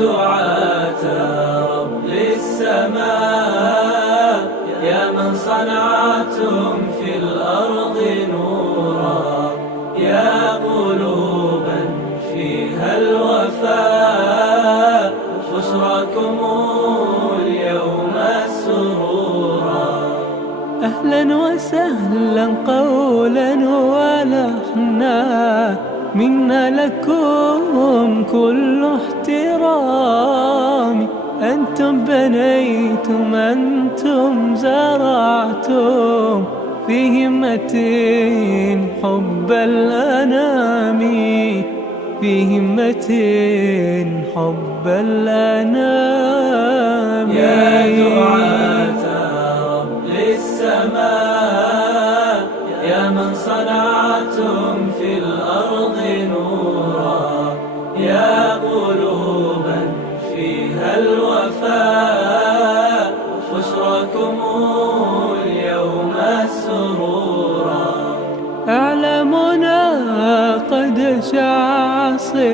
دعاة رب السماء، يا من صنعتم في الأرض نورا، يا قلوبا فيها الوفاء، بشراكم اليوم السرورا. أهلا وسهلا قولا ولحنا، منا لكم كل احترام. أنتم بنيتم، أنتم زرعتم في همة حب الأنام، في همة حب الأنام. يا دعاة رب السماء، يا من صنعتم في الأرض نورا، يا قلوبا فيها الوفاء، بشراكم اليوم السرورا. أعلامنا قد شع صيت